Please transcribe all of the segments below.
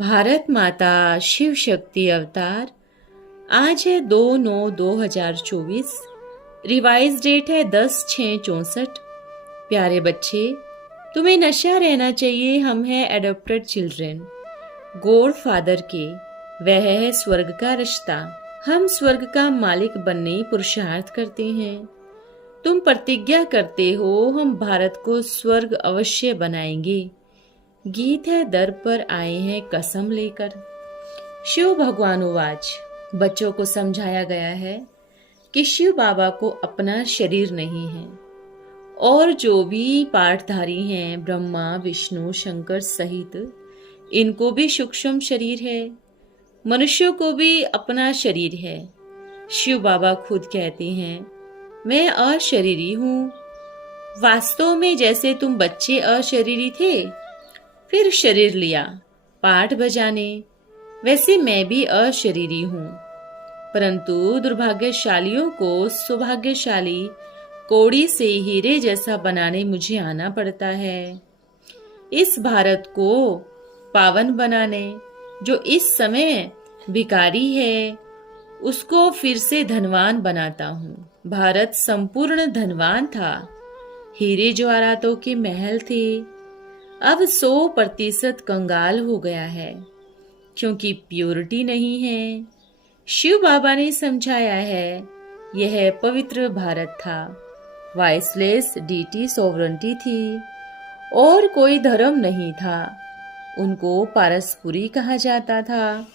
भारत माता शिव शक्ति अवतार। आज है 2/9/2024। रिवाइज डेट है 10/6/64। प्यारे बच्चे, तुम्हें नशा रहना चाहिए। हम हैं एडॉप्टेड चिल्ड्रन। गॉड फादर के वह है स्वर्ग का रिश्ता। हम स्वर्ग का मालिक बनने पुरुषार्थ करते हैं। तुम प्रतिज्ञा करते हो हम भारत को स्वर्ग अवश्य बनाएंगे। गीत है दर पर आए हैं कसम लेकर। शिव भगवानुवाच। बच्चों को समझाया गया है कि शिव बाबा को अपना शरीर नहीं है और जो भी पाठधारी हैं ब्रह्मा विष्णु शंकर सहित इनको भी सूक्ष्म शरीर है। मनुष्यों को भी अपना शरीर है। शिव बाबा खुद कहते हैं मैं अशरीरी हूँ। वास्तव में जैसे तुम बच्चे अशरीरी थे फिर शरीर लिया पाठ बजाने, वैसे मैं भी अशरीरी हूँ। परंतु दुर्भाग्यशालियों को सौभाग्यशाली कौड़ी से हीरे जैसा बनाने मुझे आना पड़ता है। इस भारत को पावन बनाने जो इस समय भिखारी है उसको फिर से धनवान बनाता हूँ। भारत संपूर्ण धनवान था। हीरे जवाहरातों के महल थे। अब 100% कंगाल हो गया है क्योंकि प्योरिटी नहीं है। शिव बाबा ने समझाया है यह पवित्र भारत था। वॉइसलेस डीटी सॉवरेंटी थी और कोई धर्म नहीं था। उनको पारसपुरी कहा जाता था।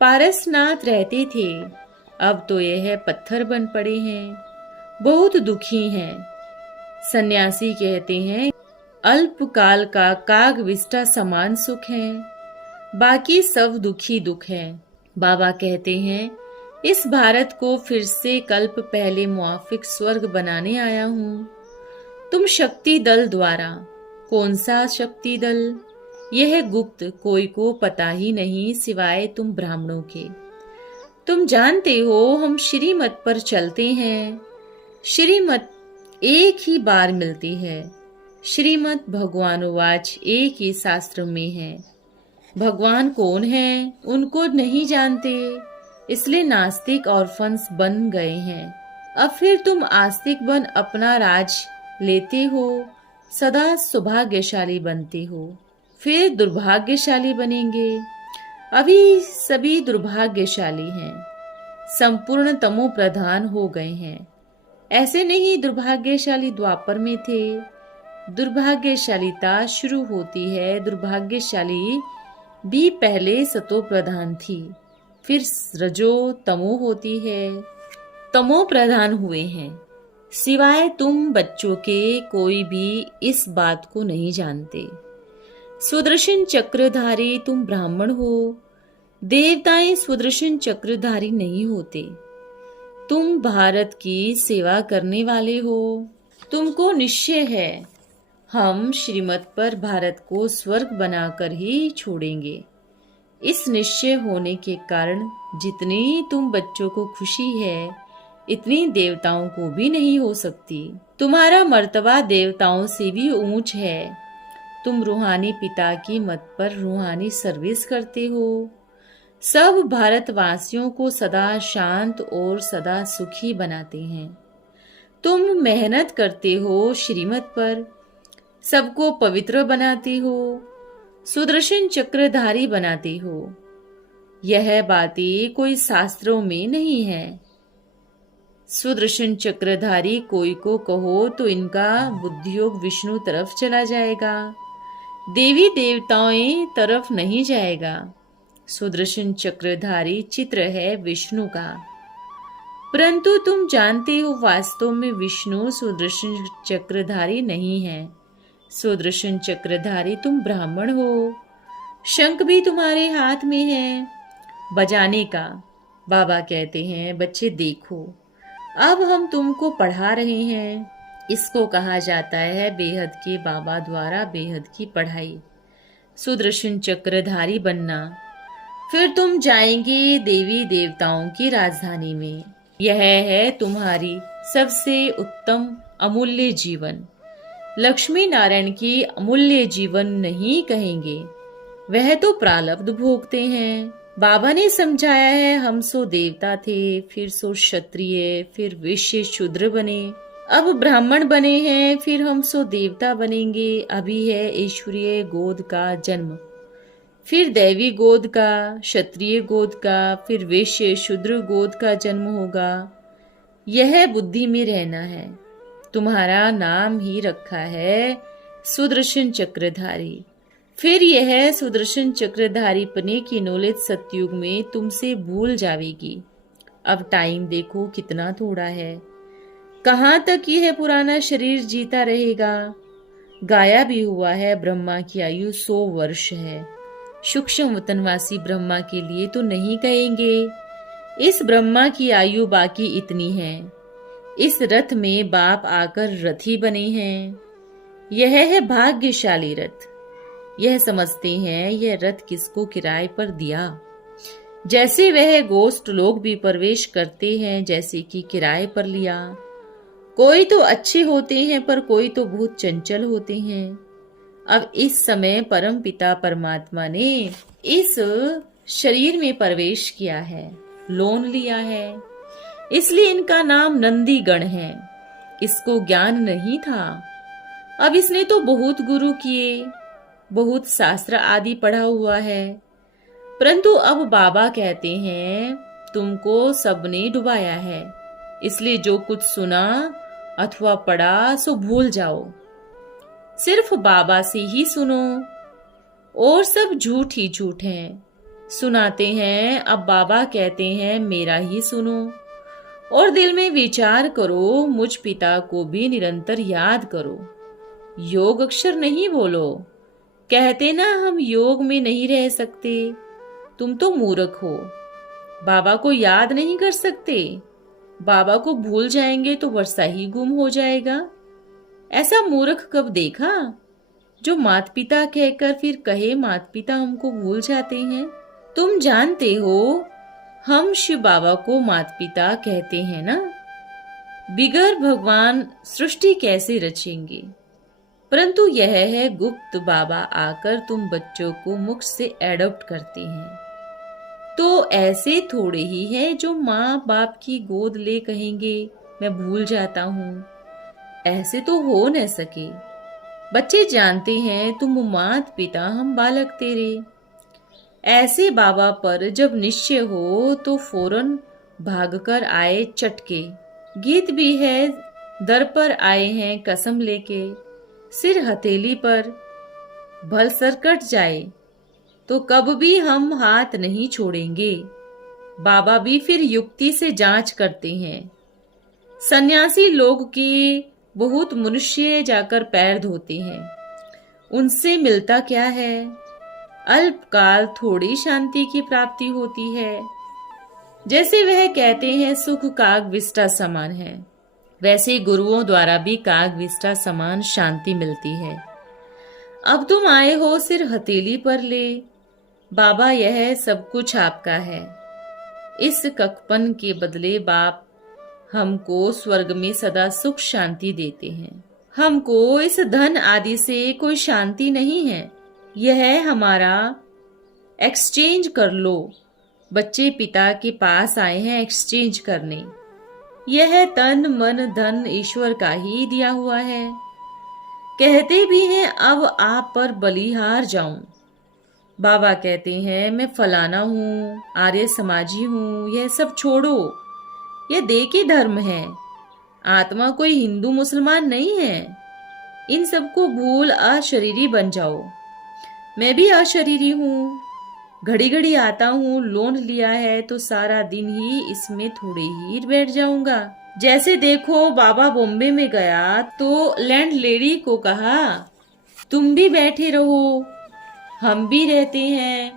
पारसनाथ रहते थे। अब तो यह पत्थर बन पड़े हैं। बहुत दुखी हैं। सन्यासी कहते हैं अल्पकाल का काग विष्टा समान सुख है, बाकी सब दुखी दुख है। बाबा कहते हैं इस भारत को फिर से कल्प पहले मुआफिक स्वर्ग बनाने आया हूँ। तुम शक्ति दल द्वारा। कौन सा शक्ति दल? यह गुप्त, कोई को पता ही नहीं सिवाय तुम ब्राह्मणों के। तुम जानते हो हम श्रीमत पर चलते हैं। श्रीमत एक ही बार मिलती है। श्रीमद् भगवानुवाच एक ही शास्त्र में है। भगवान कौन है उनको नहीं जानते, इसलिए नास्तिक और फंस बन गए हैं। अब फिर तुम आस्तिक बन अपना राज लेते हो, सदा सौभाग्यशाली बनते हो, फिर दुर्भाग्यशाली बनेंगे। अभी सभी दुर्भाग्यशाली हैं, संपूर्ण तमो प्रधान हो गए हैं। ऐसे नहीं दुर्भाग्यशाली द्वापर में थे। दुर्भाग्यशालिता शुरू होती है। दुर्भाग्यशाली भी पहले सतो प्रधान थी, फिर रजो तमो होती है। तमो प्रधान हुए हैं। सिवाय तुम बच्चों के कोई भी इस बात को नहीं जानते। सुदर्शन चक्रधारी तुम ब्राह्मण हो। देवताएं सुदर्शन चक्रधारी नहीं होते। तुम भारत की सेवा करने वाले हो। तुमको निश्चय है हम श्रीमत पर भारत को स्वर्ग बनाकर ही छोड़ेंगे। इस निश्चय होने के कारण जितनी तुम बच्चों को खुशी है इतनी देवताओं को भी नहीं हो सकती। तुम्हारा मर्तबा देवताओं से भी ऊंच है। तुम रूहानी पिता की मत पर रूहानी सर्विस करते हो। सब भारतवासियों को सदा शांत और सदा सुखी बनाते हैं। तुम मेहनत करते हो श्रीमत पर, सबको पवित्र बनाते हो, सुदर्शन चक्रधारी बनाते हो। यह बातें कोई शास्त्रों में नहीं है। सुदर्शन चक्रधारी कोई को कहो तो इनका बुद्धियोग विष्णु तरफ चला जाएगा, देवी देवताओं तरफ नहीं जाएगा। सुदर्शन चक्रधारी चित्र है विष्णु का, परंतु तुम जानते हो वास्तव में विष्णु सुदर्शन चक्रधारी नहीं है। सुदर्शन चक्रधारी तुम ब्राह्मण हो। शंख भी तुम्हारे हाथ में है बजाने का। बाबा कहते हैं बच्चे देखो अब हम तुमको पढ़ा रहे हैं। इसको कहा जाता है बेहद के बाबा द्वारा बेहद की पढ़ाई। सुदर्शन चक्रधारी बनना, फिर तुम जाएंगे देवी देवताओं की राजधानी में। यह है तुम्हारी सबसे उत्तम अमूल्य जीवन। लक्ष्मी नारायण की अमूल्य जीवन नहीं कहेंगे, वह तो प्रारब्ध भोगते हैं। बाबा ने समझाया है, हम सो देवता थे, फिर सो क्षत्रिय, फिर वैश्य शूद्र बने, अब ब्राह्मण बने हैं, फिर हम सो देवता बनेंगे। अभी है ईश्वरीय गोद का जन्म, फिर दैवी गोद का, क्षत्रिय गोद का, फिर वैश्य शूद्र गोद का जन्म होगा। यह बुद्धि में रहना है। तुम्हारा नाम ही रखा है सुदर्शन चक्रधारी। फिर यह सुदर्शन चक्रधारी पने की नॉलेज सतयुग में तुमसे भूल जाएगी। अब टाइम देखो कितना थोड़ा है, कहाँ तक यह पुराना शरीर जीता रहेगा। गाया भी हुआ है, ब्रह्मा की आयु 100 वर्ष है। सूक्ष्म वतनवासी ब्रह्मा के लिए तो नहीं कहेंगे, इस ब्रह्मा की आयु बाकी इतनी है। इस रथ में बाप आकर रथी बने हैं। यह है भाग्यशाली रथ। यह समझते हैं यह रथ किसको किराए पर दिया। जैसे वह गोष्ठ लोग भी प्रवेश करते हैं, जैसे कि किराए पर लिया। कोई तो अच्छे होते हैं पर कोई तो बहुत चंचल होते हैं। अब इस समय परम पिता परमात्मा ने इस शरीर में प्रवेश किया है, लोन लिया है, इसलिए इनका नाम नंदी गण है। इसको ज्ञान नहीं था। अब इसने तो बहुत गुरु किए, बहुत शास्त्र आदि पढ़ा हुआ है, परंतु अब बाबा कहते हैं तुमको सबने डुबाया है, इसलिए जो कुछ सुना अथवा पढ़ा सो भूल जाओ। सिर्फ बाबा से ही सुनो, और सब झूठ ही झूठ हैं। सुनाते हैं, अब बाबा कहते हैं मेरा ही सुनो और दिल में विचार करो, मुझ पिता को भी निरंतर याद करो। योग अक्षर नहीं बोलो। कहते ना हम योग में नहीं रह सकते, तुम तो मूर्ख हो। बाबा को याद नहीं कर सकते, बाबा को भूल जाएंगे तो वर्षा ही गुम हो जाएगा। ऐसा मूर्ख कब देखा जो माता पिता कहकर फिर कहे माता पिता हमको भूल जाते हैं। तुम जानते हो हम शिव बाबा को माता पिता कहते हैं ना। बिगर भगवान सृष्टि कैसे रचेंगे, परंतु यह है गुप्त बाबा आकर तुम बच्चों को मुख से एडॉप्ट करते हैं। तो ऐसे थोड़े ही है जो माँ बाप की गोद ले कहेंगे मैं भूल जाता हूँ। ऐसे तो हो न सके। बच्चे जानते हैं तुम मात पिता, हम बालक तेरे। ऐसे बाबा पर जब निश्चय हो तो फौरन भागकर आए चटके। गीत भी है, दर पर आए हैं कसम लेके, सिर हथेली पर भल सर कट जाए तो कब भी हम हाथ नहीं छोड़ेंगे। बाबा भी फिर युक्ति से जांच करते हैं। सन्यासी लोग के बहुत मनुष्य जाकर पैर धोते हैं, उनसे मिलता क्या है? अल्पकाल थोड़ी शांति की प्राप्ति होती है। जैसे वह कहते हैं सुख काग विष्टा समान है, वैसे गुरुओं द्वारा भी काग विष्टा समान शांति मिलती है। अब तुम आए हो सिर हथेली पर ले, बाबा यह सब कुछ आपका है। इस ककपन के बदले बाप हमको स्वर्ग में सदा सुख शांति देते हैं। हमको इस धन आदि से कोई शांति नहीं है, यह हमारा एक्सचेंज कर लो। बच्चे पिता के पास आए हैं एक्सचेंज करने। यह तन मन धन ईश्वर का ही दिया हुआ है। कहते भी हैं अब आप पर बलिहार जाऊं। बाबा कहते हैं मैं फलाना हूँ, आर्य समाजी हूँ, यह सब छोड़ो, यह देह के धर्म है। आत्मा कोई हिंदू मुसलमान नहीं है। इन सबको भूल अशरीरी बन जाओ। मैं भी अशरीरी हूँ, घड़ी घड़ी आता हूँ, लोन लिया है तो सारा दिन ही इसमें थोड़े ही बैठ जाऊंगा। जैसे देखो बाबा बॉम्बे में गया तो लैंड लेडी को कहा तुम भी बैठे रहो, हम भी रहते हैं।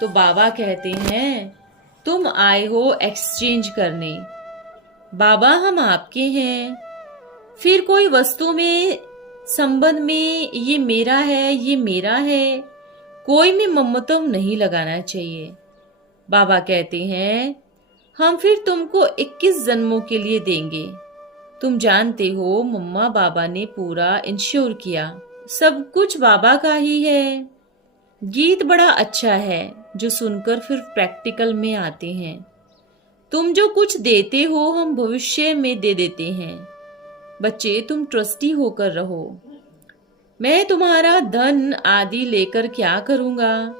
तो बाबा कहते हैं तुम आए हो एक्सचेंज करने, बाबा हम आपके हैं। फिर कोई वस्तु में संबंध में ये मेरा है ये मेरा है, कोई में ममत्व नहीं लगाना चाहिए। बाबा कहते हैं हम फिर तुमको 21 जन्मों के लिए देंगे, तुम जानते हो मम्मा बाबा ने पूरा इंश्योर किया, सब कुछ बाबा का ही है। गीत बड़ा अच्छा है जो सुनकर फिर प्रैक्टिकल में आते हैं। तुम जो कुछ देते हो हम भविष्य में दे देते हैं। बच्चे तुम ट्रस्टी होकर रहो। मैं तुम्हारा धन आदि लेकर क्या करूंगा?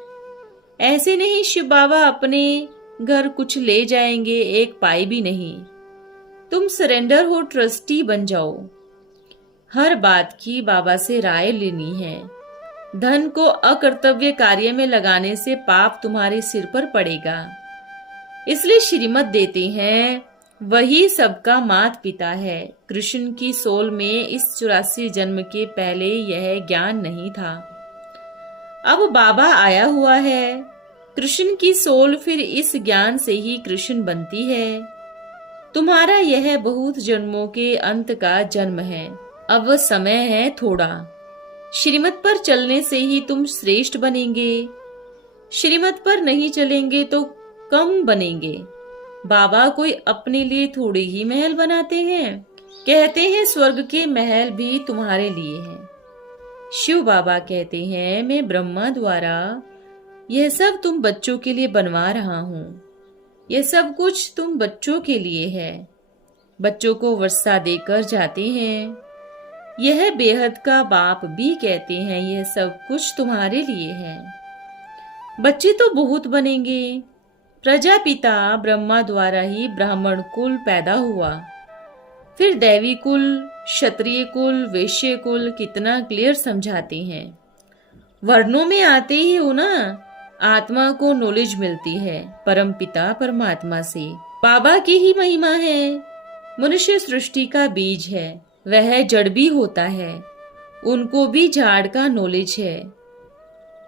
ऐसे नहीं शिव बाबा अपने घर कुछ ले जाएंगे, एक पाई भी नहीं। तुम सरेंडर हो, ट्रस्टी बन जाओ। हर बात की बाबा से राय लेनी है। धन को अकर्तव्य कार्य में लगाने से पाप तुम्हारे सिर पर पड़ेगा। इसलिए श्रीमत देते हैं, वही सबका माता पिता है। कृष्ण की सोल में इस 84 जन्म के पहले यह ज्ञान नहीं था। अब बाबा आया हुआ है। कृष्ण की सोल फिर इस ज्ञान से ही कृष्ण बनती है। तुम्हारा यह बहुत जन्मों के अंत का जन्म है। अब समय है थोड़ा। श्रीमत पर चलने से ही तुम श्रेष्ठ बनेंगे। श्रीमत पर नहीं चलेंगे तो कम बनेंगे। बाबा कोई अपने लिए थोड़े ही महल बनाते हैं। कहते हैं स्वर्ग के महल भी तुम्हारे लिए हैं। शिव बाबा कहते हैं मैं ब्रह्मा द्वारा यह सब तुम बच्चों के लिए बनवा रहा हूँ। यह सब कुछ तुम बच्चों के लिए है। बच्चों को वर्षा देकर जाते हैं। यह बेहद का बाप भी कहते हैं यह सब कुछ तुम्हारे लिए है। बच्चे तो बहुत बनेंगे। प्रजापिता ब्रह्मा द्वारा ही ब्राह्मण कुल पैदा हुआ, फिर दैवी कुल, क्षत्रिय कुल, वैश्य कुल। कितना क्लियर समझाते हैं। वर्णों में आते ही हो ना, आत्मा को नॉलेज मिलती है परम पिता परमात्मा से। बाबा की ही महिमा है। मनुष्य सृष्टि का बीज है, वह जड़ भी होता है। उनको भी झाड़ का नॉलेज है,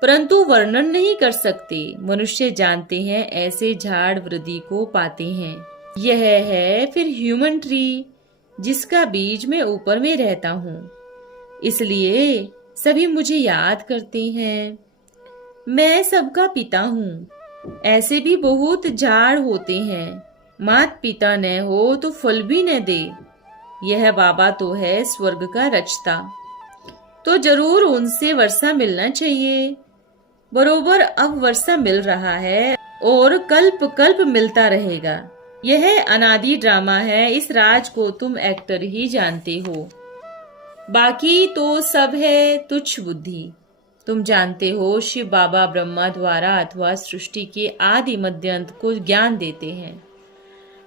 परंतु वर्णन नहीं कर सकते। मनुष्य जानते हैं ऐसे झाड़ वृद्धि को पाते हैं। यह है फिर ह्यूमन ट्री, जिसका बीज मैं ऊपर में रहता हूँ। इसलिए सभी मुझे याद करते हैं। मैं सबका पिता हूँ। ऐसे भी बहुत झाड़ होते हैं, मात पिता न हो तो फल भी न दे। यह बाबा तो है स्वर्ग का रचता, तो जरूर उनसे वर्षा मिलना चाहिए। बरोबर अब वर्षा मिल रहा है और कल्प कल्प मिलता रहेगा। यह अनादि ड्रामा है। इस राज को तुम एक्टर ही जानते हो, बाकी तो सब है तुच्छ बुद्धि। तुम जानते हो शिव बाबा ब्रह्मा द्वारा अथवा सृष्टि के आदि मध्य अंत को ज्ञान देते हैं।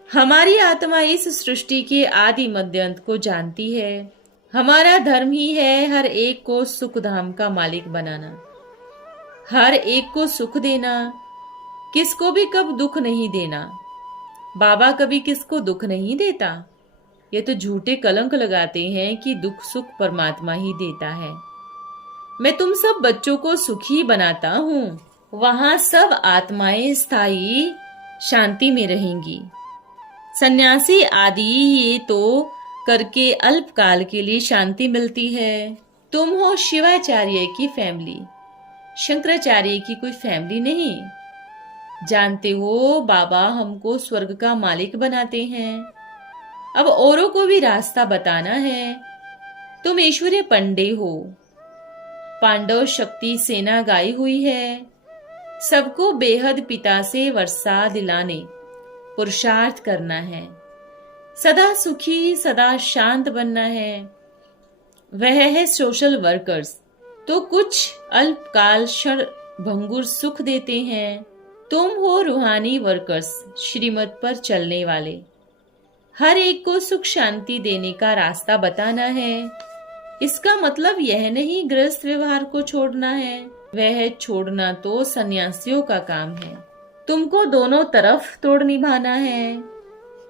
हमारी आत्मा इस सृष्टि के आदि मध्य अंत को जानती है। हमारा धर्म ही है हर एक को सुख धाम का मालिक बनाना, हर एक को सुख देना, किसको भी कब दुख नहीं देना। बाबा कभी किसको दुख नहीं देता। ये तो झूठे कलंक लगाते हैं कि दुख सुख परमात्मा ही देता है। मैं तुम सब बच्चों को सुखी बनाता हूँ। वहां सब आत्माएं स्थायी शांति में रहेंगी। सन्यासी आदि ये तो करके अल्पकाल के लिए शांति मिलती है। तुम हो शिवाचार्य की फैमिली, शंकराचार्य की कोई फैमिली नहीं। जानते हो बाबा हमको स्वर्ग का मालिक बनाते हैं। अब औरों को भी रास्ता बताना है। तुम ईश्वरीय पंडे हो। पांडव शक्ति सेना गाई हुई है। सबको बेहद पिता से वर्षा दिलाने पुरुषार्थ करना है। सदा सुखी सदा शांत बनना है। वह है सोशल वर्कर्स। तो कुछ अल्पकाल क्षण भंगुर सुख देते हैं। तुम हो रूहानी वर्कर्स, श्रीमत पर चलने वाले। हर एक को सुख शांति देने का रास्ता बताना है। इसका मतलब यह नहीं गृहस्थ व्यवहार को छोड़ना है। वह छोड़ना तो सन्यासियों का काम है। तुमको दोनों तरफ तोड़ निभाना है,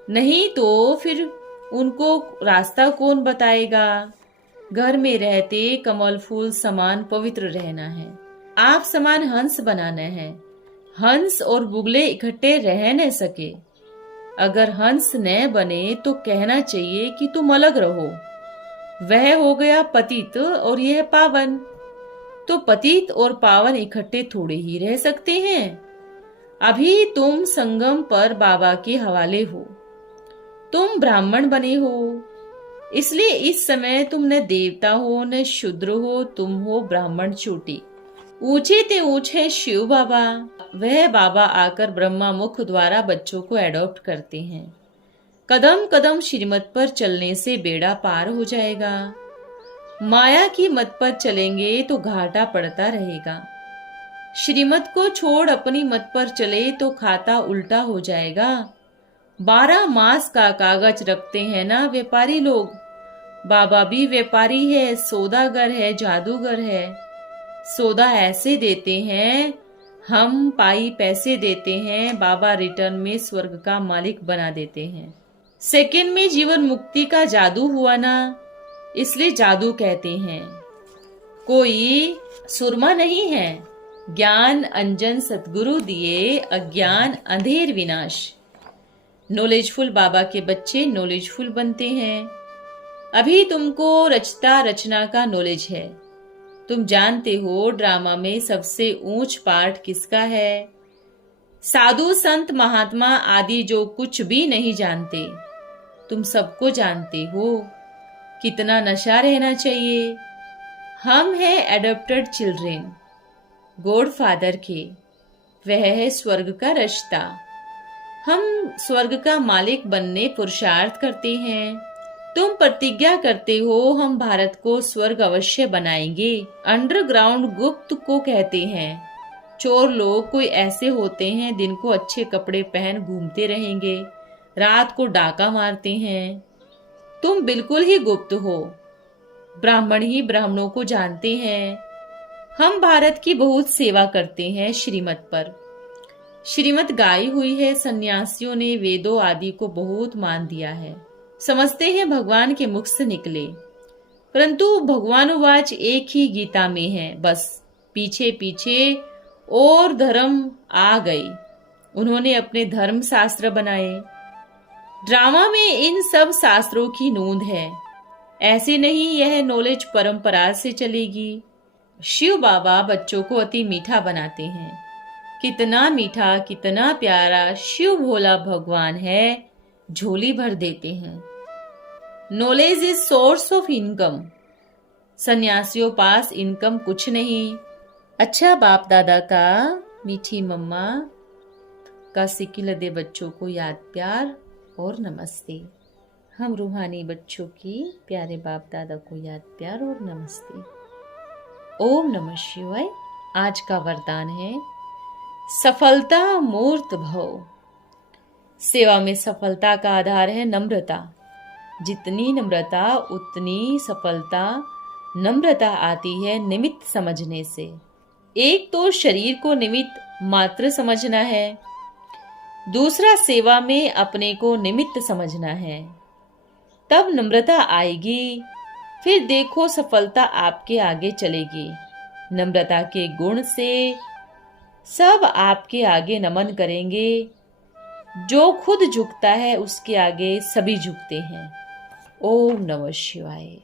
नहीं तो फिर उनको रास्ता कौन बताएगा। घर में रहते कमल फूल समान पवित्र रहना है। आप समान हंस बनाना है। हंस और बुगले इकट्ठे रह न सके। अगर हंस न बने तो कहना चाहिए कि तुम अलग रहो। वह हो गया पतित और यह पावन। तो पतित और पावन इकट्ठे थोड़े ही रह सकते हैं। अभी तुम संगम पर बाबा के हवाले हो। तुम ब्राह्मण बने हो। इसलिए इस समय तुम न देवता हो न शूद्र हो, तुम हो ब्राह्मण चोटी। ऊंचे ते ऊंचे शिव बाबा, वह बाबा आकर ब्रह्मा मुख द्वारा बच्चों को एडॉप्ट करते हैं। कदम कदम श्रीमत पर चलने से बेड़ा पार हो जाएगा। माया की मत पर चलेंगे तो घाटा पड़ता रहेगा। श्रीमत को छोड़ अपनी मत पर चले तो खाता उल्टा हो जाएगा। 12 मास का कागज रखते हैं ना व्यापारी लोग। बाबा भी व्यापारी है, सौदागर है, जादूगर है। सौदा ऐसे देते हैं, हम पाई पैसे देते हैं, बाबा रिटर्न में स्वर्ग का मालिक बना देते हैं। सेकंड में जीवन मुक्ति का जादू हुआ ना, इसलिए जादू कहते हैं। कोई सुरमा नहीं है। ज्ञान अंजन सतगुरु दिए, अज्ञान अंधेर विनाश। नॉलेजफुल बाबा के बच्चे नॉलेजफुल बनते हैं। अभी तुमको रचता रचना का नॉलेज है। तुम जानते हो ड्रामा में सबसे ऊंच पार्ट किसका है। साधु संत महात्मा आदि जो कुछ भी नहीं जानते, तुम सबको जानते हो। कितना नशा रहना चाहिए। हम हैं एडॉप्टेड चिल्ड्रेन गॉड फादर के। वह है स्वर्ग का रास्ता। हम स्वर्ग का मालिक बनने पुरुषार्थ करते हैं। तुम प्रतिज्ञा करते हो हम भारत को स्वर्ग अवश्य बनाएंगे। अंडरग्राउंड गुप्त को कहते हैं। चोर लोग कोई ऐसे होते हैं दिन को अच्छे कपड़े पहन घूमते रहेंगे, रात को डाका मारते हैं। तुम बिल्कुल ही गुप्त हो। ब्राह्मण ही ब्राह्मणों को जानते हैं। हम भारत की बहुत सेवा करते हैं श्रीमत पर। श्रीमत गाई हुई है। सन्यासियों ने वेदों आदि को बहुत मान दिया है। समझते हैं भगवान के मुख से निकले, परंतु भगवानुवाच एक ही गीता में है। बस पीछे पीछे और धर्म आ गई। उन्होंने अपने धर्म शास्त्र बनाए। ड्रामा में इन सब शास्त्रों की नोंद है। ऐसे नहीं यह नॉलेज परंपरा से चलेगी। शिव बाबा बच्चों को अति मीठा बनाते हैं। कितना मीठा, कितना प्यारा शिव भोला भगवान है, झोली भर देते हैं। Knowledge is source of income. सन्यासियों पास इनकम कुछ नहीं। अच्छा बाप दादा का, मीठी मम्मा का सिकिल दे बच्चों को याद प्यार और नमस्ते। हम रूहानी बच्चों की प्यारे बाप दादा को याद प्यार और नमस्ते। ओम नमः शिवाय। आज का वरदान है सफलता मूर्त भव। सेवा में सफलता का आधार है नम्रता। जितनी नम्रता उतनी सफलता। नम्रता आती है निमित्त समझने से। एक तो शरीर को निमित्त मात्र समझना है, दूसरा सेवा में अपने को निमित्त समझना है। तब नम्रता आएगी। फिर देखो सफलता आपके आगे चलेगी। नम्रता के गुण से सब आपके आगे नमन करेंगे। जो खुद झुकता है उसके आगे सभी झुकते हैं। ओम नमः शिवाय।